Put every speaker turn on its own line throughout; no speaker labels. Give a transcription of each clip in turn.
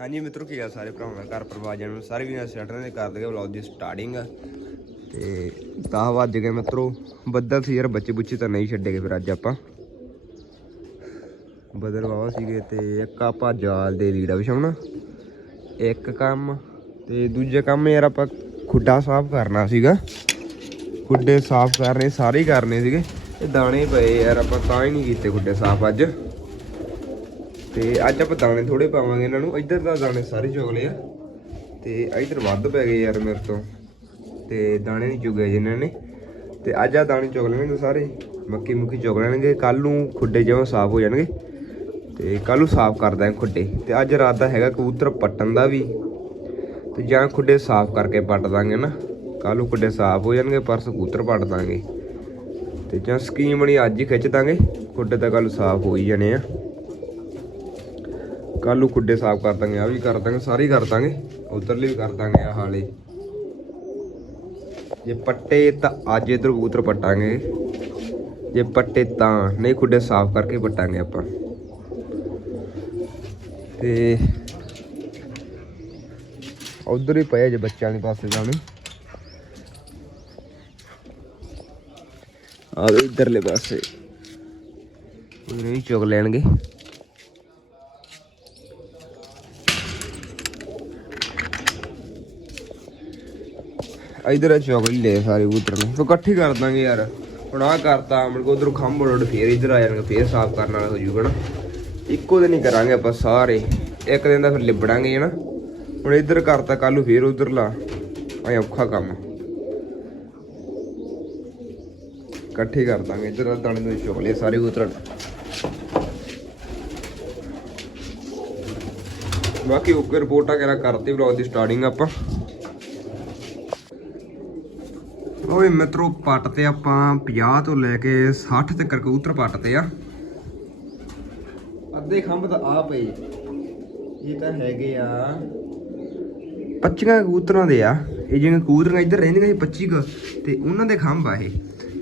ਹਾਂਜੀ ਮਿੱਤਰੋ ਕੀ ਆ ਸਾਰੇ ਭਰਾਵਾਂ ਘਰ ਪਰਿਵਾਰ ਜਨ ਨੂੰ, ਸਾਰੇ ਵੀਰਾਂ ਸਟਾਰਟਰ ਦੇ ਕਰ ਦਗੇ ਵਲੌਗ ਦੀ ਸਟਾਰਟਿੰਗ ਤੇ 10 ਵੱਜ ਗਏ ਮਿੱਤਰੋ, ਬੱਦਲ ਸੀ ਯਾਰ, ਬੱਚੇ ਬੁੱਚੇ ਤਾਂ ਨਹੀਂ ਛੱਡੇਗੇ ਫਿਰ ਅੱਜ ਆਪਾਂ। ਬੱਦਲ ਵਾਵਾ ਸੀਗੇ ਤੇ ਇੱਕ ਆਪਾਂ ਜਾਲ ਦੇ ਲੀੜਾ ਵਿਛਾਉਣਾ, ਇੱਕ ਕੰਮ ਤੇ ਦੂਜਾ ਕੰਮ ਯਾਰ ਆਪਾਂ ਖੁੱਡਾ ਸਾਫ਼ ਕਰਨਾ ਸੀਗਾ। ਖੁੱਡੇ ਸਾਫ਼ ਕਰਨੇ, ਸਾਰੇ ਹੀ ਕਰਨੇ ਸੀਗੇ ਇਹ ਦਾਣੇ ਪਏ ਯਾਰ, ਆਪਾਂ ਤਾਂ ਹੀ ਨਹੀਂ ਕੀਤੇ ਖੁੱਡੇ ਸਾਫ਼ ਅੱਜ। ਤੇ ਅੱਜ ਆਪਾਂ ਦਾਣੇ ਥੋੜੇ ਪਾਵਾਂਗੇ ਇਹਨਾਂ ਨੂੰ। ਇੱਧਰ ਦਾ ਦਾਣੇ ਸਾਰੇ ਚੁਗਲੇ ਆ। ਤੇ ਇੱਧਰ ਵੱਧ ਪੈ ਗਏ ਯਾਰ ਮੇਰੇ ਤੋਂ। ਤੇ ਦਾਣੇ ਨਹੀਂ ਚੁਗੇ ਜਿਨ੍ਹਾਂ ਨੇ। ਤੇ ਅੱਜ ਆ ਦਾਣੇ ਚੁਗ ਲੈਣਗੇ ਸਾਰੇ। ਮੱਕੀ ਮੁੱਕੀ ਚੁਗ ਲੈਣਗੇ। ਕੱਲ ਨੂੰ ਖੁੱਡੇ ਜਿਵੇਂ ਸਾਫ਼ ਹੋ ਜਾਣਗੇ। ਤੇ ਕੱਲ ਨੂੰ ਸਾਫ਼ ਕਰ ਦਾਂਗੇ ਖੁੱਡੇ। ਤੇ ਅੱਜ ਰਾਤ ਦਾ ਹੈਗਾ ਕਬੂਤਰ ਪੱਟਣ ਦਾ ਵੀ। ਤੇ ਜਾਂ ਖੁੱਡੇ ਸਾਫ਼ ਕਰਕੇ ਪੱਟ ਦਾਂਗੇ ਨਾ। ਕੱਲ ਨੂੰ ਖੁੱਡੇ ਸਾਫ਼ ਹੋ ਜਾਣਗੇ, ਪਰਸ ਕਬੂਤਰ ਪੱਟ ਦਾਂਗੇ। ਤੇ ਜਾਂ ਸਕੀਮ ਬਣੀ ਅੱਜ ਹੀ ਖਿੱਚ ਦਾਂਗੇ। ਖੁੱਡੇ ਤਾਂ ਕੱਲ ਸਾਫ਼ ਹੋ ਹੀ ਜਾਣੇ ਆ। ਕੱਲ ਨੂੰ ਖੁੱਡੇ ਸਾਫ਼ ਕਰ ਦਾਂਗੇ ਆ ਵੀ ਕਰ ਦਾਂਗੇ, ਸਾਰੇ ਕਰ ਦਾਂਗੇ, ਉਧਰਲੇ ਵੀ ਕਰ ਦਾਂਗੇ ਆ ਹਾਲੇ ਜੇ ਪੱਟੇ ਤਾਂ ਅੱਜ ਇਧਰ ਕਬੂਤਰ ਪੱਟਾਂਗੇ। ਜੇ ਪੱਟੇ ਤਾਂ ਨਹੀਂ, ਖੁੱਡੇ ਸਾਫ਼ ਕਰਕੇ ਪੱਟਾਂਗੇ ਆਪਾਂ। ਤੇ ਉਧਰ ਹੀ ਪਏ ਜੇ ਬੱਚਿਆਂ ਦੇ ਪਾਸੇ ਜਾਣੇ ਆ ਵੀ ਇਧਰਲੇ ਪਾਸੇ। ਉਹ ਨਹੀਂ ਚੁਗ ਲੈਣਗੇ। ਇਧਰ ਚੌਕਲੀ ਲੈ ਸਾਰੇ ਕਬੂਤਰ ਨੇ। ਫਿਰ ਇਕੱਠੀ ਕਰ ਦਾਂਗੇ ਯਾਰ। ਹੁਣ ਆ ਕਰਤਾ, ਮੜ ਕੋ ਉਧਰੋਂ ਖੰਭ ਉੜ ਫੇਰ ਇਧਰ ਆ ਜਾਣਗੇ, ਫੇਰ ਸਾਫ਼ ਕਰਨ ਵਾਲਾ ਹੋ ਜੂਗਾ ਨਾ। ਇੱਕੋ ਦਿਨ ਹੀ ਕਰਾਂਗੇ ਆਪਾਂ ਸਾਰੇ। ਇੱਕ ਦਿਨ ਦਾ ਫਿਰ ਲਿਬੜਾਂਗੇ ਨਾ ਹੁਣ ਇਧਰ ਕਰਤਾ ਕੱਲ ਨੂੰ ਫੇਰ ਉਧਰ ਲਾ। ਐ ਔਖਾ ਕੰਮ। ਇਕੱਠੇ ਕਰ ਦਾਂਗੇ, ਇਧਰ ਦਾਣੇ ਦੇ ਚੌਕਲੇ ਸਾਰੇ ਉਤਰਨ ਬਾਕੀ ਓਕੇ ਰਿਪੋਰਟਾਂ ਕਰਾ ਕਰਤੀ ਵਲੌਗ ਦੀ ਸਟਾਰਟਿੰਗ ਆਪਾਂ। ਓਏ ਮਿੱਤਰੋ, ਪੱਟ ਤੇ ਆਪਾਂ 50 ਤੋਂ ਲੈ ਕੇ 60 ਤੱਕ ਕਬੂਤਰ ਪੱਟ ਤੇ ਆ। ਅੱਧੇ ਖੰਭ ਤਾਂ ਆ ਪਏ ਇਹ ਤਾਂ ਹੈਗੇ ਆ। 25 ਕਬੂਤਰਾਂ ਦੇ ਆ। ਇਹ ਜਿਵੇਂ ਕਬੂਤਰਾਂ ਇੱਧਰ ਰਹਿੰਦੀਆਂ ਸੀ 25 ਕੁ, ਤੇ ਉਹਨਾਂ ਦੇ ਖੰਭ ਆ ਇਹ।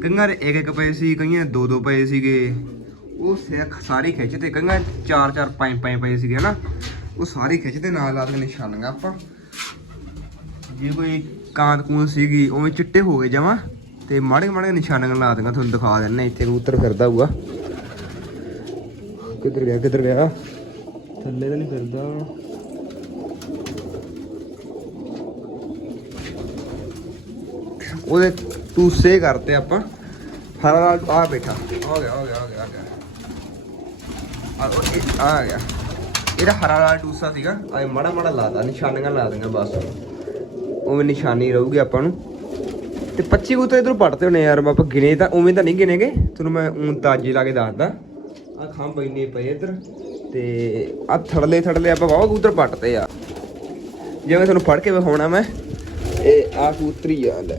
ਕਈਆਂ ਦੇ ਇੱਕ ਇੱਕ ਪਏ ਸੀ, ਕਈਆਂ ਦੋ ਦੋ ਪਏ ਸੀਗੇ। ਉਹ ਸਿੱਖ ਸਾਰੇ ਖਿੱਚਦੇ ਕਈਆਂ ਚਾਰ ਚਾਰ ਪੰਜ ਪੰਜ ਪਏ ਸੀਗੇ ਨਾ ਉਹ ਸਾਰੇ ਖਿੱਚਦੇ ਨਾਲ ਲਾ ਦੇ ਨਿਸ਼ਾਨੀਆਂ ਆਪਾਂ। ਜੇ ਕੋਈ ਕਾਂਤ ਕੂਨ ਸੀਗੀ, ਉਵੇਂ ਚਿੱਟੇ ਹੋ ਗਏ ਜਮਾ, ਤੇ ਮਾੜੇ ਮਾੜੇ ਨਿਸ਼ਾਨੀਆਂ ਲਾ ਦਿੰਗਾ ਤੁਹਾਨੂੰ ਦਿਖਾ ਦਿੰਨਾ ਇੱਥੇ ਕਬੂਤਰ ਫਿਰਦਾ ਹੋਊਗਾ। ਕਿੱਧਰ ਗਿਆ ਕਿੱਧਰ ਗਿਆ? ਥੱਲੇ ਤਾਂ ਨਹੀਂ ਫਿਰਦਾ। ਉਹਦੇ ਟੂਸੇ ਕਰਤੇ ਆਪਾਂ। ਹਰਾ ਨਾਲ ਆ ਬੈਠਾ। ਆ ਗਿਆ ਆ ਗਿਆ ਆ ਗਿਆ ਆ ਗਿਆ। ਆ ਗਿਆ। ਇਹਦਾ ਹਰਾ ਲਾਲ ਟੂਸਾ ਸੀਗਾ। ਆ ਮਾੜਾ ਮਾੜਾ ਲਾਦਾ ਨਿਸ਼ਾਨੀਆਂ ਲਾ ਦਿੰਗਾ ਬਸ। ਉਵੇਂ ਨਿਸ਼ਾਨੀ ਰਹੂਗੀ ਆਪਾਂ ਨੂੰ। ਤੇ 25 ਕਬੂਤਰ ਇਧਰੋਂ ਪੜਦੇ ਹੋਣੇ ਯਾਰ ਆਪਾਂ ਗਿਣੇ ਤਾਂ, ਉਵੇਂ ਤਾਂ ਨਹੀਂ ਗਿਣੇਗੇ। ਤੁਹਾਨੂੰ ਮੈਂ ਊਂ ਤਾਜੀ ਲਾ ਕੇ ਦੱਸਦਾ। ਆ ਖੰਭ ਇੰਨੇ ਪਏ ਇਧਰ, ਤੇ ਆ ਥੜਲੇ ਥੜਲੇ ਆਪਾਂ ਵਾਵਾ ਕਬੂਤਰ ਪੱਟਦੇ ਆ। ਜਿਵੇਂ ਤੁਹਾਨੂੰ ਫੜ ਕੇ ਵਿਖਾਉਣਾ ਮੈਂ, ਇਹ ਆ ਕਬੂਤਰੀ ਆ, ਲੈ।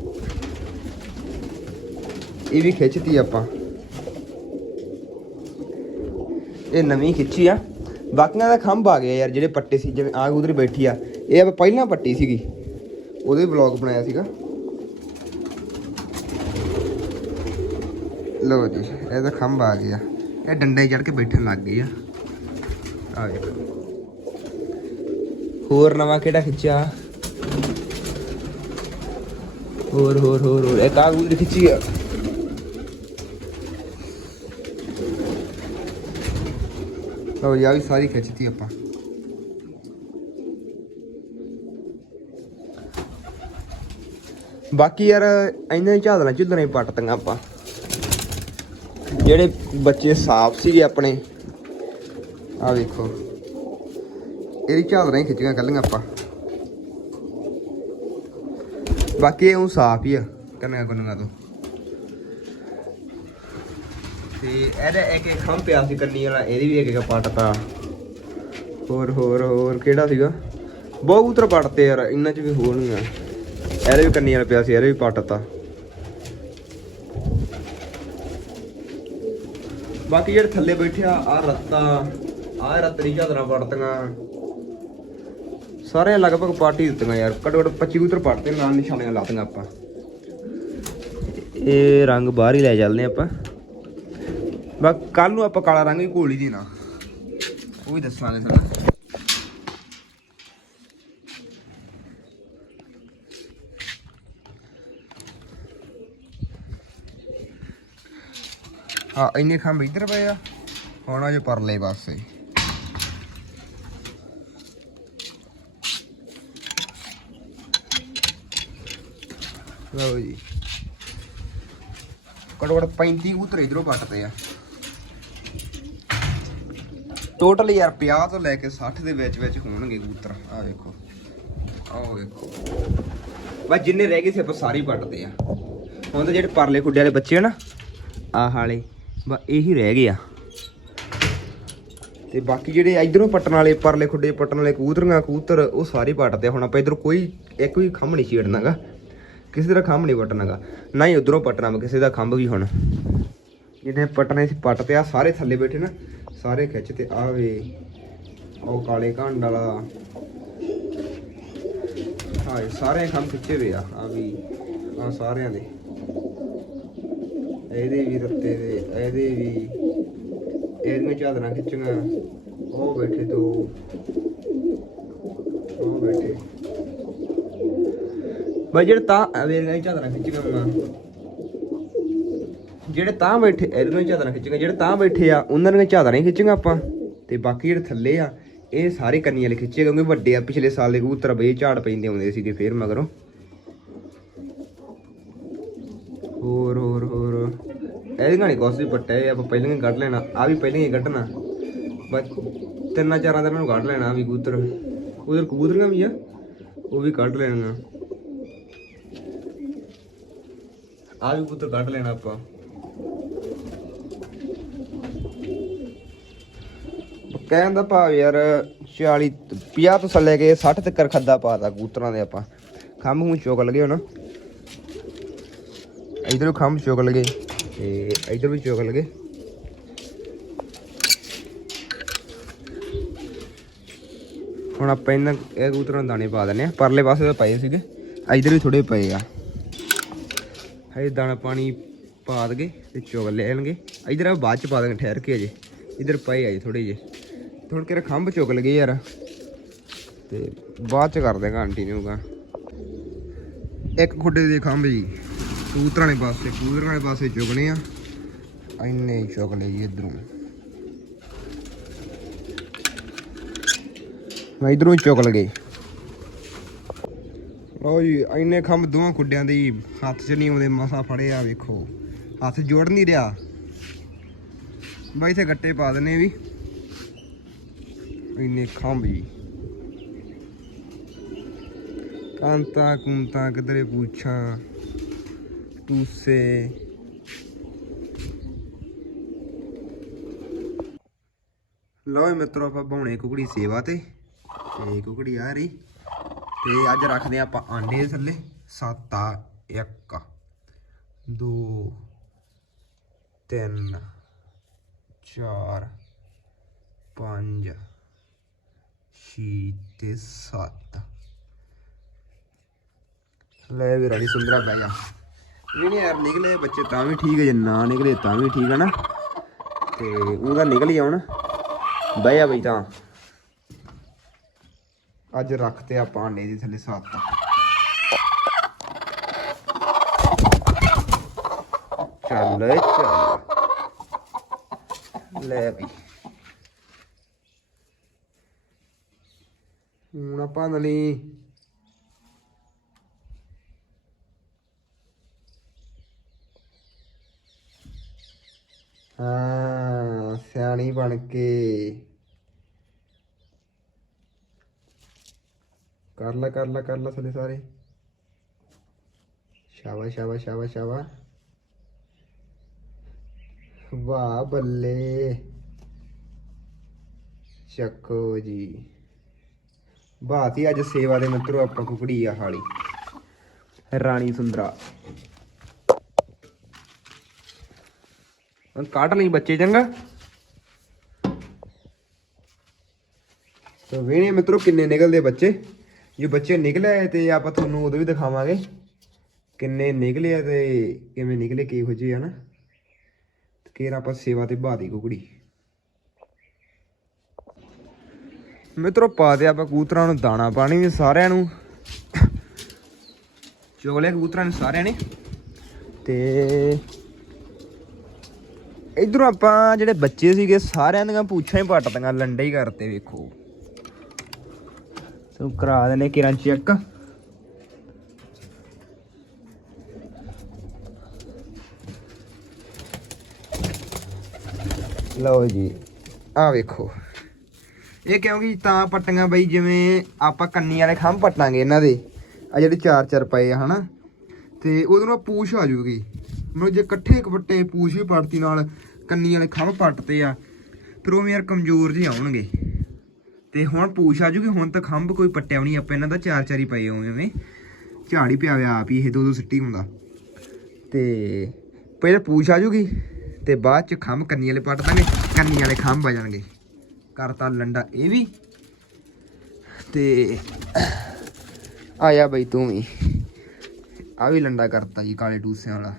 ਇਹ ਵੀ ਖਿੱਚਤੀ ਆਪਾਂ। ਇਹ ਨਵੀਂ ਖਿੱਚੀ ਆ। ਬਾਕੀਆਂ ਦਾ ਖੰਭ ਆ ਗਿਆ ਯਾਰ, ਜਿਹੜੇ ਪੱਟੇ ਸੀ, ਜਿਵੇਂ ਆ ਕਬੂਤਰੀ ਬੈਠੀ ਆ। ਇਹ ਆਪਾਂ ਪਹਿਲਾਂ ਪੱਟੀ ਸੀਗੀ। ਉਹਦੇ ਵਲੌਗ ਬਣਾਇਆ ਸੀਗਾ। ਲੋ ਜੀ ਇਹ ਤਾਂ ਖੰਭ ਆ ਗਿਆ। ਇਹ ਡੰਡੇ ਚੜ ਕੇ ਬੈਠਣ ਲੱਗ ਗਏ ਆ। ਆ ਵੇਖੋ। ਹੋਰ ਨਵਾਂ ਕਿਹੜਾ ਖਿੱਚਿਆ? ਹੋਰ ਹੋਰ ਹੋਰ ਹੋਰ ਇਹ ਆ ਖਿੱਚੀ ਆ। ਲਓ ਜੀ ਆ ਵੀ ਸਾਰੀ ਖਿੱਚਤੀ ਆਪਾਂ। ਬਾਕੀ ਯਾਰ ਇਹਨਾਂ ਹੀ ਝਾਦਲਾਂ ਝੁੱਦਰਾਂ ਹੀ ਪੱਟਤੀਆਂ ਆਪਾਂ। ਜਿਹੜੇ ਬੱਚੇ ਸਾਫ਼ ਸੀਗੇ ਆਪਣੇ ਆ ਵੇਖੋ। ਇਹਦੀ ਝਾਦਲਾਂ ਹੀ ਖਿੱਚੀਆਂ ਕੱਲੀਆਂ ਆਪਾਂ। ਬਾਕੀ ਇਹ ਉਹ ਸਾਫ਼ ਹੀ ਆ, ਕੰਨਾਂ ਕੋਨਾਂ ਤੋਂ। ਤੇ ਇਹਦਾ ਇੱਕ ਇੱਕ ਖੰਭ ਪਿਆ ਸੀ ਕੰਨੀ ਵਾਲਾ, ਇਹਦੀ ਵੀ ਇੱਕ ਇੱਕ ਪੱਟਤਾ। ਹੋਰ ਹੋਰ ਹੋਰ ਕਿਹੜਾ ਸੀਗਾ? ਬਹੁਤ ਕਬੂਤਰ ਪੱਟਤੇ ਯਾਰ ਇਹਨਾਂ ਚ ਵੀ ਹੋਰ ਨਹੀਂ ਆ। ਇਹਦੇ ਵੀ ਕੰਨੀ ਵਾਲਾ ਪਿਆ ਸੀ, ਇਹਦੇ ਵੀ ਪੱਟਤਾ ਬਾਕੀ ਜਿਹੜੇ ਥੱਲੇ ਬੈਠੇ ਆ ਆ ਰੱਤਾ ਆ ਰੱਤਰੀ ਝਾਦਰਾਂ ਪੜਤੀਆਂ। ਸਾਰੇ ਲਗਭਗ ਪਾਰਟੀ ਦਿੱਤੀਆਂ ਯਾਰ ਘੱਟੋ ਘੱਟ 25 ਕਬੂਤਰ ਪੜਤੇ ਨਾਲ ਨਿਸ਼ਾਨੀਆਂ ਲਾਤੀਆਂ ਆਪਾਂ। ਇਹ ਰੰਗ ਬਾਹਰ ਹੀ ਲੈ ਚੱਲਦੇ ਆਪਾਂ। ਬਸ ਕੱਲ ਨੂੰ ਆਪਾਂ ਕਾਲਾ ਰੰਗ ਹੀ ਘੋਲੀ ਦੀ ਉਹ ਵੀ ਦੱਸਾਂਗੇ ਸਾਨੂੰ ਹਾਂ ਇੰਨੇ ਖੰਭ ਇੱਧਰ ਪਏ ਆ। ਹੁਣ ਆ ਜੋ ਪਰਲੇ ਪਾਸੇ। ਲਓ ਜੀ। ਘੱਟੋ ਘੱਟ 35 ਕੂਤਰ ਇਧਰੋਂ ਪੱਟਦੇ ਆ। ਟੋਟਲ ਯਾਰ 50 ਤੋਂ ਲੈ ਕੇ 60 ਦੇ ਵਿੱਚ ਵਿੱਚ ਹੋਣਗੇ ਕੂਤਰ ਆ ਵੇਖੋ। ਆਹ ਵੇਖੋ। ਬਸ ਜਿੰਨੇ ਰਹਿ ਗਏ ਸੀ, ਆਪਾਂ ਸਾਰੇ ਪੱਟਦੇ ਆ। ਹੁਣ ਤਾਂ ਜਿਹੜੇ ਪਰਲੇ ਖੁੱਡੇ ਵਾਲੇ ਬੱਚੇ ਆ ਨਾ, ਆਹ ਵਾਲੇ। ਬਸ ਇਹੀ ਰਹਿ ਗਏ ਆ। ਤੇ ਬਾਕੀ ਜਿਹੜੇ ਇਧਰੋਂ ਪੱਟਣ ਵਾਲੇ, ਪਰਲੇ ਖੁੱਡੇ ਪੱਟਣ ਵਾਲੇ ਕਬੂਤਰੀਆਂ ਕੂਤਰ ਉਹ ਸਾਰੇ ਪੱਟਦੇ ਆ। ਹੁਣ ਆਪਾਂ ਇਧਰ ਕੋਈ, ਇੱਕ ਵੀ ਖੰਭ ਨਹੀਂ ਛੇੜਨਾਗਾ। ਕਿਸੇ ਦਾ ਖੰਭ ਨਹੀਂ ਪੱਟਣਾਗਾ ਨਾ ਹੀ ਉਧਰੋਂ ਪੱਟਣਾ ਕਿਸੇ ਦਾ ਖੰਭ ਵੀ ਹੁਣ। ਜਿਹਨੇ ਪੱਟਣੇ ਸੀ ਪੱਟਦੇ ਆ, ਸਾਰੇ ਥੱਲੇ ਬੈਠੇ ਨਾ, ਸਾਰੇ ਖਿੱਚ ਤੇ ਆਵੇ ਉਹ ਕਾਲੇ ਘੰਡ ਵਾਲਾ। ਹਾਂ ਇਹ ਸਾਰੇ ਖੰਭ ਖਿੱਚੇ ਵੇ ਆ ਆ ਵੀ ਆ ਸਾਰਿਆਂ ਦੇ। ਇਹਦੇ ਵੀ ਰੱਤੇ ਦੇ, ਇਹਦੇ ਵੀ ਇਹਦੀਆਂ ਚਾਦਰਾਂ ਖਿੱਚੀਆਂ। ਉਹ ਬੈਠੇ ਦੋ। ਉਹ ਬੈਠੇ। ਬਈ ਜਿਹੜੇ ਤਾਂ ਵੇਰੀਆਂ ਹੀ ਚਾਦਰਾਂ ਖਿੱਚੀਆਂ ਵਾ। ਜਿਹੜੇ ਤਾਂ ਬੈਠੇ ਇਹਦੀਆਂ ਚਾਦਰਾਂ ਖਿੱਚੀਆਂ। ਜਿਹੜੇ ਤਾਂ ਬੈਠੇ ਆ, ਉਹਨਾਂ ਦੀਆਂ ਚਾਦਰਾਂ ਹੀ ਖਿੱਚੀਆਂ ਆਪਾਂ। ਤੇ ਬਾਕੀ ਜਿਹੜੇ ਥੱਲੇ ਆ, ਇਹ ਸਾਰੇ ਕੰਨੀ ਵਾਲੇ ਖਿੱਚੇ ਕਿਉਂਕਿ ਵੱਡੇ ਆ, ਪਿਛਲੇ ਸਾਲ ਦੇ ਕਬੂਤਰ ਬਈ ਝਾੜ ਪੈਂਦੇ ਆਉਂਦੇ ਸੀਗੇ ਫੇਰ ਮਗਰੋਂ ਹੋਰ ਹੋਰ ਹੋਰ ਇਹਦੀਆਂ ਨਹੀਂ ਕੋਸੀ ਪੱਟੇ ਆਪਾਂ ਪਹਿਲਾਂ ਹੀ ਕੱਢ ਲੈਣਾ ਆ ਵੀ ਪਹਿਲਾਂ ਹੀ ਕੱਢਣਾ। ਬਸ ਤਿੰਨਾਂ ਚਾਰਾਂ ਦਿਨਾਂ ਨੂੰ ਕੱਢ ਲੈਣਾ ਆਹ ਵੀ ਕਬੂਤਰ। ਉਧਰ ਕਬੂਤਰੀਆਂ ਵੀ ਆ, ਉਹ ਵੀ ਕੱਢ ਲੈਣੀਆਂ ਆ ਵੀ ਕਬੂਤਰ ਕੱਢ ਲੈਣਾ ਆਪਾਂ। ਕਹਿਣ ਦਾ ਭਾਵ ਯਾਰ 40 50 ਤੋਂ ਸ ਲੈ ਕੇ 60 ਤੱਕ ਖੱਦਾ ਪਾਤਾ ਕਬੂਤਰਾਂ ਦੇ ਆਪਾਂ। ਖੰਭ ਨੂੰ ਚੁੱਕ ਲਗੇ ਹੁਣ। ਇਧਰੋਂ ਖੰਭ ਚੁੱਕ ਲਗੇ। ਤੇ ਇਧਰ ਵੀ ਚੁੱਕ ਲਗੇ। ਹੁਣ ਆਪਾਂ ਇਹਨਾਂ ਇਹ ਕਬੂਤਰਾਂ ਦਾਣੇ ਪਾ ਦਿੰਨੇ ਆ ਪਰਲੇ ਪਾਸੇ ਤਾਂ ਪਏ ਸੀਗੇ। ਇਧਰ ਵੀ ਥੋੜੇ ਪਏ ਆ। ਹਜੇ ਦਾਣਾ ਪਾਣੀ ਪਾ ਦਗੇ ਤੇ ਚੁਗ ਲੈਣਗੇ ਇਧਰ ਆ ਬਾਅਦ ਚ ਪਾ ਦਾਂਗੇ, ਠਹਿਰ ਕੇ ਅਜੇ ਇਧਰ ਪਏ ਆ ਜੀ ਥੋੜੇ ਜੇ ਥੋੜ ਕੇ ਖੰਭ ਚੁਗ ਲਗੇ ਯਾਰ। ਤੇ ਬਾਅਦ ਚ ਕਰ ਕਰਦੇ ਕੰਟੀਨਿਊ ਗਾ। ਇੱਕ ਖੁੱਡੇ ਦੇ ਖੰਭ ਜੀ। ਕਬੂਤਰਾਂ ਵਾਲੇ ਪਾਸੇ, ਕਬੂਤਰਾਂ ਵਾਲੇ ਪਾਸੇ ਚੁਗਣੇ ਆ। ਇੰਨੇ ਹੀ ਚੁਗ ਲਏ ਜੀ ਇਧਰੋਂ। ਮੈਂ ਇਧਰੋਂ ਹੀ ਚੁਗ ਲਗੇ ਲਓ ਜੀ, ਇੰਨੇ ਖੰਭ ਦੋਵਾਂ ਕੁੱਡਿਆਂ ਦੇ ਹੱਥ 'ਚ ਨਹੀਂ ਆਉਂਦੇ, ਮਸਾ ਫੜੇ ਆ ਵੇਖੋ। ਹੱਥ ਜੋੜ ਨਹੀਂ ਰਿਹਾ। ਬਾਈ ਇੱਥੇ ਗੱਟੇ ਪਾ ਦਨੇ ਵੀ। ਇੰਨੇ ਖੰਭ ਜੀ। ਕਾਂਤਾ ਕੁੰਤਾ ਕਿਧਰੇ ਪੁੱਛਾਂ। ਟੂਸੇ ਲਓ ਜੀ ਮਿੱਤਰੋ, ਆਪਾਂ ਬਾਉਣੇ ਕੁਕੜੀ ਸੇਵਾ ਤੇ। ਤੇ ਕੁਕੜੀ ਆ ਰਹੀ। ਤੇ ਅੱਜ ਰੱਖਦੇ ਆ ਆਪਾਂ ਆਂਡੇ ਥੱਲੇ। 7 ਆ 1 2 3 4 5 6 ਤੇ 7 ਲੈ ਵੀ ਰਾਣੀ, ਸੁੰਦਰਾ ਬਹਿ ਜਾ ਨਹੀਂ ਯਾਰ ਨਿਕਲੇ ਬੱਚੇ ਤਾਂ ਵੀ ਠੀਕ ਹੈ ਜੇ ਨਾ ਨਿਕਲੇ ਤਾਂ ਵੀ ਠੀਕ ਹੈ ਨਾ। ਤੇ ਉਹਦਾ ਨਿਕਲ ਹੀ ਆਉਣ। ਬਹਿ ਬਈ ਤਾਂ। ਅੱਜ ਰੱਖਤੇ ਆਪਾਂ ਆਂਡੇ ਦੇ ਥੱਲੇ ਸੱਤ। ਚੱਲ ਚੱਲ। ਲੈ ਬਈ। ਹੁਣ ਆਪਾਂ ਨਲੀ ਹਾਂ, ਸਿਆਣੀ ਬਣ ਕੇ। ਕਰ ਲਾ ਕਰ ਲਾ ਕਰ ਲਾ ਥੱਲੇ ਸਾਰੇ। ਸ਼ਾਬਾਸ਼ ਸ਼ਾਬਾਸ਼ ਸ਼ਾਬਾਸ਼ ਸ਼ਾਬਾਸ਼। ਵਾਹ ਬੱਲੇ। ਚੱਕੋ ਜੀ। ਬਾਤੀ ਅੱਜ ਸੇਵਾ ਦੇ ਮਿੱਤਰੋ ਆਪਾਂ ਕੁਕੜੀ ਆ ਹਾਲੀ। ਰਾਣੀ ਸੁੰਦਰਾ। ਹੁਣ ਕੱਢ ਲਈ ਬੱਚੇ ਚੰਗਾ। ਤਾਂ ਵੇਣੇ ਮਿੱਤਰੋ ਕਿੰਨੇ ਨਿਕਲਦੇ ਬੱਚੇ। ਜੇ ਬੱਚੇ ਨਿਕਲੇ ਤੇ ਆਪਾਂ ਤੁਹਾਨੂੰ ਉਦੋਂ ਵੀ ਦਿਖਾਵਾਂਗੇ ਕਿੰਨੇ ਨਿਕਲੇ ਆ ਤੇ ਕਿਵੇਂ ਨਿਕਲੇ, ਕਿਹੋ ਜਿਹੇ ਆ ਨਾ। ਤੇ ਆਪਾਂ ਸੇਵਾ ਤੇ ਬਾਦੀ ਕੁਕੜੀ। ਮਿੱਤਰੋ ਪਾ ਦੇ ਆਪਾਂ ਕਬੂਤਰਾਂ ਨੂੰ ਦਾਣਾ ਪਾਣੀ ਵੀ ਸਾਰਿਆਂ ਨੂੰ। ਚੋਲੇ ਕਬੂਤਰਾਂ ਨੂੰ ਸਾਰਿਆਂ ਨੇ। ਤੇ ਇਧਰੋਂ ਆਪਾਂ ਜਿਹੜੇ ਬੱਚੇ ਸੀਗੇ, ਸਾਰਿਆਂ ਦੀਆਂ ਪੂਛਾਂ ਹੀ ਪੱਟਦੀਆਂ ਲੰਡੇ ਹੀ ਕਰਤੇ ਵੇਖੋ। ਸੋ ਕਰਾ ਦੇਣੇ ਕਿਰਾਂ ਚੈੱਕ। ਲਓ ਜੀ ਆ ਵੇਖੋ। ਇਹ ਕਿਉਂਕਿ ਤਾਂ ਪੱਟੀਆਂ ਬਈ, ਜਿਵੇਂ ਆਪਾਂ ਕੰਨੀ ਵਾਲੇ ਖੰਭ ਪੱਟਾਂਗੇ ਇਹਨਾਂ ਦੇ ਆ ਜਿਹੜੇ ਚਾਰ ਚਾਰ ਪਏ ਆ, ਹਨਾ? ਤੇ ਉਹਦੇ ਨਾਲ ਪੂਛ ਆ ਜੂਗੀ। ਮਤਲਬ ਜੇ ਇਕੱਠੇ ਕਪੱਟੇ ਪੂਛ ਵੀ ਪੜਤੀ ਨਾਲ, ਕੰਨੀ ਵਾਲੇ ਖੰਭ ਪੱਟਤੇ ਆ, ਫਿਰ ਉਹ ਯਾਰ ਕਮਜ਼ੋਰ ਜਿਹੇ ਆਉਣਗੇ। ਤੇ ਹੁਣ ਪੂਛ ਆ ਜੂਗੀ, ਹੁਣ ਤਾਂ ਖੰਭ ਕੋਈ ਪੱਟਿਆ ਨਹੀਂ, ਆਪਾਂ ਇਹਨਾਂ ਦਾ ਚਾਰ ਚਾਰੀ ਪਏ ਹੋਵੇਂ ਐਵੇਂ ਝਾੜ ਹੀ ਪਿਆ ਹੋਇਆ ਆਪ ਹੀ, ਇਹ ਦੋ ਦੋ ਸਿੱਟੀ ਹੁੰਦਾ। ਤੇ ਪਹਿਲਾਂ ਪੂਛ ਆ ਜੂਗੀ, ਤੇ ਬਾਅਦ ਚ ਖੰਭ ਕੰਨੀ ਵਾਲੇ ਪੱਟ ਦਾਂਗੇ, ਕੰਨੀ ਵਾਲੇ ਖੰਭ ਆ ਜਾਣਗੇ। ਕਰਤਾ ਲੰਡਾ ਇਹ ਵੀ। ਤੇ ਆਇਆ ਬਈ ਤੂੰ ਵੀ। ਆ ਵੀ ਲੰਡਾ ਕਰਤਾ ਜੀ, ਕਾਲੇ ਟੂਸਿਆਂ ਵਾਲਾ।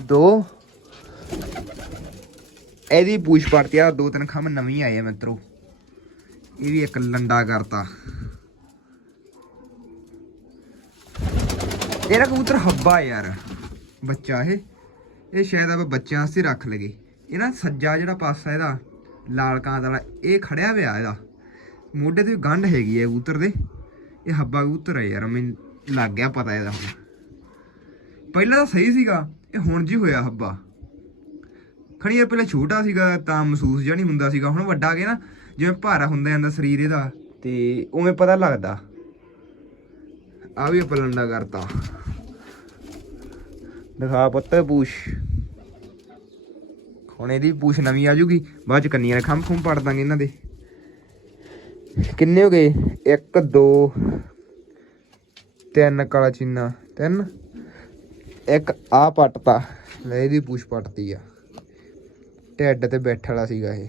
ਦੋ। ਇਹਦੀ ਪੂਛ ਪੜਤੀ ਆ, ਦੋ ਤਿੰਨ ਖੰਭ ਨਵੀਂ ਆਏ ਆ ਮਿੱਤਰੋ। ਇਹ ਵੀ ਇੱਕ ਲੰਡਾ ਕਰਤਾ। ਇਹਦਾ ਕਬੂਤਰ ਹੱਬਾ ਯਾਰ, ਬੱਚਾ ਇਹ। ਇਹ ਸ਼ਾਇਦ ਆਪਾਂ ਬੱਚਿਆਂ ਵਾਸਤੇ ਰੱਖ ਲਗੇ ਇਹ ਨਾ ਸੱਜਾ ਜਿਹੜਾ ਪਾਸਾ ਇਹਦਾ, ਲਾਲ ਕਾਂ ਵਾਲਾ, ਇਹ ਖੜਿਆ ਹੋਇਆ ਇਹਦਾ। ਮੋਢੇ ਤੇ ਗੰਢ ਹੈਗੀ ਹੈ ਕਬੂਤਰ ਦੇ। ਇਹ ਹੱਬਾ ਕਬੂਤਰ ਹੈ ਯਾਰ, ਮੈਨੂੰ ਲੱਗ ਗਿਆ ਪਤਾ ਇਹਦਾ ਹੁਣ। ਪਹਿਲਾਂ ਤਾਂ ਸਹੀ ਸੀਗਾ ਇਹ ਹੁਣ ਜੀ ਹੋਇਆ ਹੱਬਾ। ਖਣੀ ਯਾਰ ਪਹਿਲਾਂ ਛੋਟਾ ਸੀਗਾ ਤਾਂ ਮਹਿਸੂਸ ਜਿਹਾ ਨਹੀਂ ਹੁੰਦਾ ਸੀਗਾ, ਹੁਣ ਵੱਡਾ ਗਿਆ ਨਾ, ਜਿਵੇਂ ਭਾਰਾ ਹੁੰਦਾ ਜਾਂਦਾ ਸਰੀਰ ਇਹਦਾ, ਤੇ ਉਵੇਂ ਪਤਾ ਲੱਗਦਾ। ਆ ਵੀ ਆਪਾਂ ਕਰਤਾ। ਦਿਖਾ ਪੁੱਤ ਪੂਛ। ਹੁਣ ਇਹਦੀ ਪੂਛ ਨਵੀਂ ਆ ਜੂਗੀ, ਬਾਅਦ ਚ ਕੰਨੀਆਂ ਦੇ ਖੰਭ ਖੁੰਭ ਪੜ ਦਾਂਗੇ ਇਹਨਾਂ ਦੇ। ਕਿੰਨੇ ਹੋ ਗਏ? 1 2 ਤਿੰਨ ਕਾਲਾ ਚੀਨਾ, ਤਿੰਨ। ਇੱਕ ਆ ਪੱਟਤਾ ਲੈ ਇਹਦੀ ਪੂਛ ਪੱਟਤੀ ਆ। ਢਿੱਡ ਤੇ ਬੈਠ ਵਾਲਾ ਸੀਗਾ ਇਹ।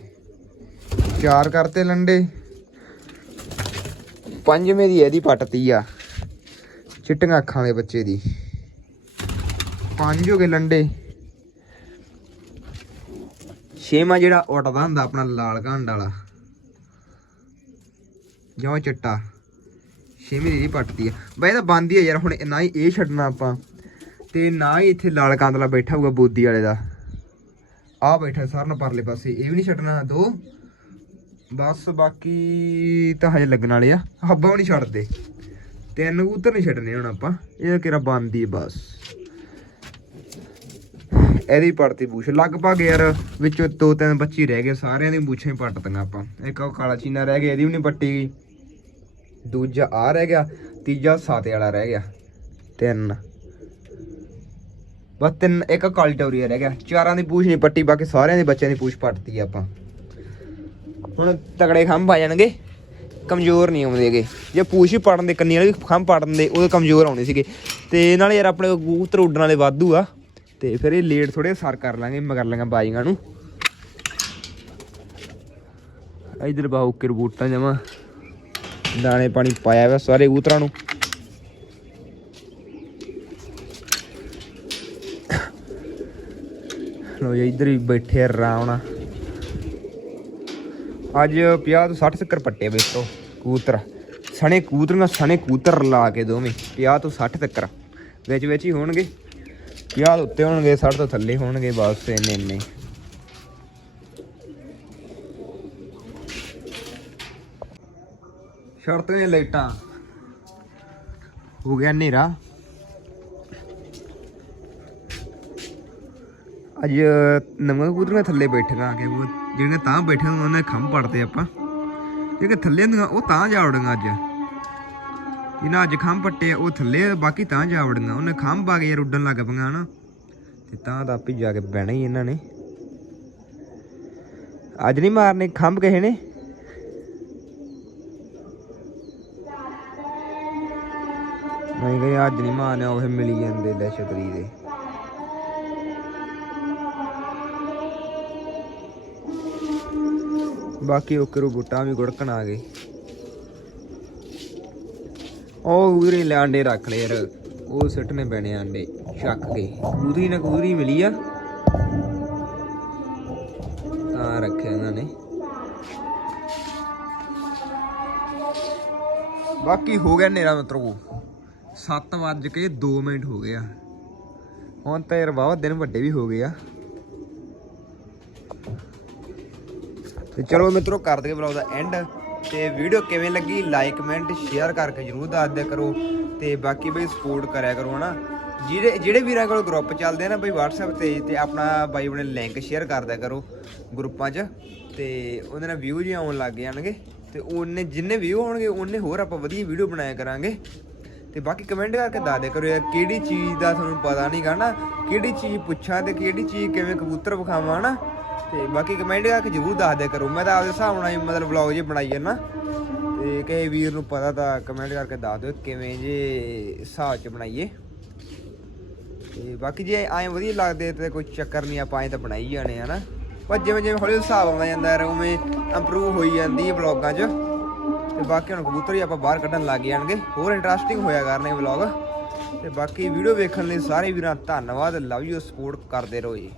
ਚਾਰ ਕਰਤੇ ਲੰਡੇ। ਪੰਜਵੇਂ ਦੀ ਇਹਦੀ ਪੱਟਤੀ ਆ। ਚਿੱਟੀਆਂ ਅੱਖਾਂ ਦੇ ਬੱਚੇ ਦੀ। ਪੰਜ ਹੋ ਗਏ ਲੰਡੇ। ਛੇਵਾਂ ਜਿਹੜਾ ਉੱਟਦਾ ਹੁੰਦਾ ਆਪਣਾ ਲਾਲ ਘੰਡ ਵਾਲਾ। ਜਿਉਂ ਚਿੱਟਾ। ਛੇਵੀਂ ਦੀ ਪੱਟਦੀ ਆ। ਬਈ ਇਹ ਤਾਂ ਬੰਦ ਹੀ ਆ ਯਾਰ, ਹੁਣ ਨਾ ਹੀ ਇਹ ਛੱਡਣਾ ਆਪਾਂ। ਤੇ ਨਾ ਹੀ ਇੱਥੇ ਲਾਲ ਕਾਂਤਲਾ ਬੈਠਾ ਹੋਊਗਾ ਬੋਦੀ ਵਾਲੇ ਦਾ। ਆ ਬੈਠਾ ਸਾਰਨ ਪਰਲੇ ਪਾਸੇ, ਇਹ ਵੀ ਨਹੀਂ ਛੱਡਣਾ ਦੋ। ਬਸ ਬਾਕੀ ਤਾਂ ਹਜੇ ਲੱਗਣ ਵਾਲੇ ਆ, ਹੱਬਾਂ ਵੀ ਨਹੀਂ ਛੱਡਦੇ। ਤਿੰਨ ਕਬੂਤਰ ਨਹੀਂ ਛੱਡਣੇ ਹੁਣ ਆਪਾਂ, ਇਹ ਕਿਹੜਾ ਬੰਦ ਹੀ ਬਸ। ਇਹਦੀ ਪੜਤੀ ਬੂਛ ਲਗਭਗ ਯਾਰ ਵਿੱਚੋਂ ਦੋ ਤਿੰਨ ਬੱਚੀ ਰਹਿ ਗਏ, ਸਾਰਿਆਂ ਦੀ ਬੂਛਾਂ ਹੀ ਪੱਟਤੀਆਂ ਆਪਾਂ। ਇੱਕ ਉਹ ਕਾਲਾ ਚੀਨਾ ਰਹਿ ਗਿਆ, ਇਹਦੀ ਵੀ ਨਹੀਂ ਪੱਟੀ ਗਈ। ਦੂਜਾ ਆ ਰਹਿ ਗਿਆ, ਤੀਜਾ ਸਾਤੇ ਵਾਲਾ ਰਹਿ ਗਿਆ। ਤਿੰਨ। ਬਸ ਤਿੰਨ, ਇੱਕ ਕਾਲੀ ਟੌਰੀਆ ਰਹਿ ਗਿਆ। ਚਾਰਾਂ ਦੀ ਪੂਛ ਨਹੀਂ ਪੱਟੀ, ਬਾਕੀ ਸਾਰਿਆਂ ਦੇ ਬੱਚਿਆਂ ਦੀ ਪੂਛ ਪੱਟਤੀ ਆਪਾਂ। ਹੁਣ ਤਗੜੇ ਖੰਭ ਆ ਜਾਣਗੇ, ਕਮਜ਼ੋਰ ਨਹੀਂ ਆਉਂਦੇ ਹੈਗੇ। ਜੇ ਪੂਛ ਹੀ ਪੜਨ ਦੇ ਕੰਨੀ ਵਾਲੇ ਵੀ ਖੰਭ ਪੜਨ ਦੇ ਉਹਦੇ ਕਮਜ਼ੋਰ ਆਉਣੇ ਸੀਗੇ। ਤੇ ਨਾਲੇ ਯਾਰ ਆਪਣੇ ਕਬੂਤਰ ਉੱਡਣ ਵਾਲੇ ਵਾਧੂ ਆ। ਤੇ ਫਿਰ ਇਹ ਲੇਟ ਥੋੜੇ ਸਰ ਕਰ ਲਾਂਗੇ, ਮਗਰ ਲਾਂਗਾ ਬਾਜੀਆਂ ਨੂੰ। ਇਧਰ ਬਾਹੂ ਕੇ ਬੂਟਾਂ ਜਮਾ। ਦਾਣੇ ਪਾਣੀ ਪਾਇਆ ਵਾ ਸਾਰੇ ਕਬੂਤਰਾਂ ਨੂੰ। ਲੋ ਜੀ, ਇਧਰ ਹੀ ਬੈਠੇ ਆ ਆਰਾਮ ਨਾਲ। ਅੱਜ 50 ਤੋਂ 60 ਤੱਕ ਪੱਟੇ ਵੇਖੋ ਕੂਤਰ ਸਣੇ ਕਬੂਤਰੀਆਂ, ਸਣੇ ਕੂਤਰ ਲਾ ਕੇ ਦੋਵੇਂ 50 ਤੋਂ 60 ਤੱਕ ਵਿੱਚ ਵਿੱਚ ਹੀ ਹੋਣਗੇ। 50 ਉੱਤੇ ਹੋਣਗੇ 60 ਤੋਂ ਥੱਲੇ ਹੋਣਗੇ, ਬਸ ਇੰਨੇ ਇੰਨੇ। ਸ਼ਰਤ ਨੇ ਲਾਈਟਾਂ। ਹੋ ਗਿਆ ਹਨੇਰਾ। ਅੱਜ ਨਵਾਂ ਕਬੂਤਰੀਆਂ ਥੱਲੇ ਬੈਠੀਆਂ ਆ ਕੇ, ਉਹ ਜਿਹੜੀਆਂ ਤਾਂ ਬੈਠੀਆਂ ਉਹਨਾਂ ਨੇ ਖੰਭ ਪੜਦੇ ਆਪਾਂ। ਜਿਹੜੇ ਥੱਲੇ ਹੁੰਦੀਆਂ ਉਹ ਤਾਂ ਜਾ ਅੱਜ। ਇਹਨਾਂ ਅੱਜ ਖੰਭ ਪੱਟੇ ਉਹ ਥੱਲੇ ਬਾਕੀ ਤਾਂ ਜਾ ਉਹਨੇ ਖੰਭ ਆ ਕੇ ਯਾਰ ਉੱਡਣ ਲੱਗ ਪਈਆਂ ਹਨਾ। ਤੇ ਤਾਂ ਦਾ ਆਪੀ ਜਾ ਕੇ ਬਹਿਣਾ ਹੀ ਇਹਨਾਂ ਨੇ। ਅੱਜ ਨਹੀਂ ਮਾਰਨੇ ਖੰਭ ਕਿਸੇ ਨੇ? ਨਹੀਂ ਗਏ ਅੱਜ ਨਹੀਂ ਮਾਰਨੇ, ਉਹ ਮਿਲੀ ਜਾਂਦੇ ਲੈ ਛਤਰੀ ਦੇ। ਬਾਕੀ ਓਕੇ ਕਰੋ ਬੁੱਟਾ ਵੀ ਗੁੜਕਣ ਆ ਗਏ। ਉਹ ਉਧਰੇ ਲੈ ਆਂਡੇ ਰੱਖ ਲਏ ਯਾਰ। ਉਹ ਸਿੱਟਨੇ ਪੈਣੇ ਆ ਆਂਡੇ, ਛੱਕ ਕੇ। ਕੂਦਰੀ ਨਾ ਕੂਦਰੀ ਮਿਲੀ ਆ। ਤਾਂ ਰੱਖਿਆ ਇਹਨਾਂ ਨੇ। ਬਾਕੀ ਹੋ ਗਿਆ ਨੇਰਾ ਮਿੱਤਰੋ। 7 ਵੱਜ ਕੇ 2 ਮਿੰਟ ਹੋ ਗਏ ਆ। ਹੁਣ ਤਾਂ ਯਾਰ ਵਾਵਾ ਦਿਨ ਵੱਡੇ ਵੀ ਹੋ ਗਏ ਆ। ਤੇ ਚਲੋ ਮਿੱਤਰੋ, ਕਰ ਦਈਏ ਵਲੌਗ ਦਾ ਐਂਡ ਤੇ ਵੀਡੀਓ ਕਿਵੇਂ ਲੱਗੀ? ਲਾਈਕ ਕਮੈਂਟ ਸ਼ੇਅਰ ਕਰਕੇ ਜਰੂਰ ਦੱਸ ਦਿਆ ਕਰੋ। ਤੇ ਬਾਕੀ ਬਈ ਸਪੋਰਟ ਕਰਿਆ ਕਰੋ, ਹਨਾ? ਜਿਹੜੇ ਜਿਹੜੇ ਵੀਰਾਂ ਕੋਲ ਗਰੁੱਪ ਚੱਲਦੇ ਆ ਨਾ ਬਈ WhatsApp ਤੇ ਤੇ ਆਪਣਾ ਬਾਈ ਆਪਣੇ ਲਿੰਕ ਸ਼ੇਅਰ ਕਰ ਦਿਆ ਕਰੋ ਗਰੁੱਪਾਂ 'ਚ। ਤੇ ਉਹਦੇ ਨਾਲ ਵਿਊ ਜੀ ਆਉਣ ਲੱਗ ਜਾਣਗੇ। ਤੇ ਉਹਨੇ ਜਿੰਨੇ ਵਿਊ ਆਉਣਗੇ, ਉਹਨੇ ਹੋਰ ਆਪਾਂ ਵਧੀਆ ਵੀਡੀਓ ਬਣਾਇਆ ਕਰਾਂਗੇ। ਤੇ ਬਾਕੀ ਕਮੈਂਟ ਕਰਕੇ ਦੱਸ ਦਿਆ ਕਰੋ ਯਾਰ, ਕਿਹੜੀ ਚੀਜ਼ ਦਾ ਤੁਹਾਨੂੰ ਪਤਾ ਨਹੀਂ ਗਾ ਨਾ ਕਿਹੜੀ ਚੀਜ਼ ਪੁੱਛਾਂ ਤੇ ਕਿਹੜੀ ਚੀਜ਼ ਕਿਵੇਂ ਕਬੂਤਰ ਵਿਖਾਵਾਂ ਨਾ ਤੇ ਬਾਕੀ ਕਮੈਂਟ ਕਰਕੇ ਜਰੂਰ ਦੱਸ ਦਿਆ ਕਰੋ। ਮੈਂ ਤਾਂ ਆਪਦੇ ਹਿਸਾਬ ਨਾਲ ਹੀ ਮਤਲਬ ਵਲੌਗ ਜੇ ਬਣਾਈ ਜਾਂਦਾ ਤੇ ਕਿਸੇ ਵੀਰ ਨੂੰ ਪਤਾ ਤਾਂ ਕਮੈਂਟ ਕਰਕੇ ਦੱਸ ਦਿਓ ਕਿਵੇਂ ਜੇ ਹਿਸਾਬ ਚ ਬਣਾਈਏ। ਤੇ ਬਾਕੀ ਜੇ ਐਂ ਵਧੀਆ ਲੱਗਦੇ ਤੇ ਕੋਈ ਚੱਕਰ ਨਹੀਂ, ਆਪਾਂ ਐਂ ਤਾਂ ਬਣਾਈ ਜਾਣੇ ਹਨਾ ਪਰ ਜਿਵੇਂ ਜਿਵੇਂ ਹੌਲੀ ਹਿਸਾਬ ਆਉਂਦਾ ਜਾਂਦਾ ਯਾਰ ਉਵੇਂ ਇੰਪਰੂਵ ਹੋਈ ਜਾਂਦੀ ਹੈ ਵਲੌਗਾਂ 'ਚ। ਤੇ ਬਾਕੀ ਹੁਣ ਕਬੂਤਰ ਹੀ ਆਪਾਂ ਬਾਹਰ ਕੱਢਣ ਲੱਗ ਜਾਣਗੇ। ਹੋਰ ਇੰਟਰਸਟਿੰਗ ਹੋਇਆ ਕਰਨਗੇ ਵਲੌਗ ਤੇ ਬਾਕੀ ਵੀਡੀਓ ਵੇਖਣ ਲਈ ਸਾਰੇ ਵੀਰਾਂ, ਧੰਨਵਾਦ। ਲਵ ਯੂ ਸਪੋਰਟ ਕਰਦੇ ਰਹੋ ਜੀ।